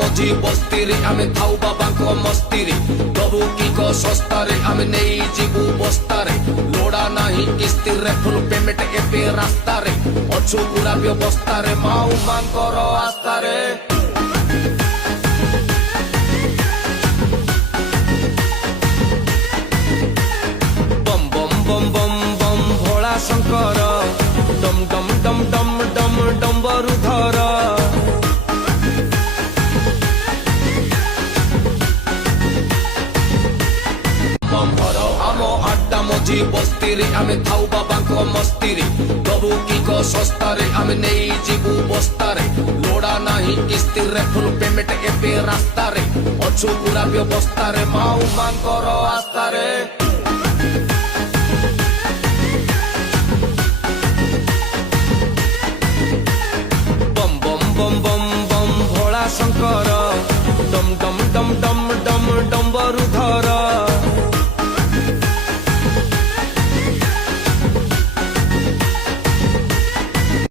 ମଝି ବସ୍ତିରେ ଆମେ ଥାଉ ବାବାଙ୍କ ମସ୍ତିରେ ଦବୁ କିକ ଶସ୍ତାରେ ଆମେ ନେଇଯିବୁ ବସ୍ତାରେ ଲୋଡ଼ା ନାହିଁ କିସ୍ତିରେ ଫୁଲ୍ ପେମେଣ୍ଟ ଏବେ ରାସ୍ତାରେ ଅଛୁ ପୁରା ବ୍ୟବସ୍ଥାରେ ମାଉ ମାଙ୍କର ଆସ୍ଥାରେ ବମ୍ ବମ୍ ବମ୍ ବମ୍ ବମ୍ ଭୋଳା ଶଙ୍କର ଡମ୍ ଡମ୍ ଡମ୍ ଡମ୍ ଡମ୍ ଡମ୍ବରୁ ଧର ଆମ ଆଡ୍ଡା ମଝି ବସ୍ତିରେ ଆମେ ଥାଉ ବାବାଙ୍କ ମସ୍ତିରେ ଦବୁ କିକ ଶସ୍ତାରେ ଆମେ ନେଇଯିବୁ ବସ୍ତାରେ ଲୋଡ଼ା ନାହିଁ କିସ୍ତିରେ ଫୁଲ୍ ପେମେଣ୍ଟ ଏବେ ରାସ୍ତାରେ ଅଛୁ ପୁରା ବ୍ୟବସ୍ଥାରେ ମାଉ ମାଙ୍କର ଆସ୍ଥାରେ ବମ୍ ବମ୍ ବମ୍ ବମ୍ ବମ୍ ଭୋଳା ଶଙ୍କର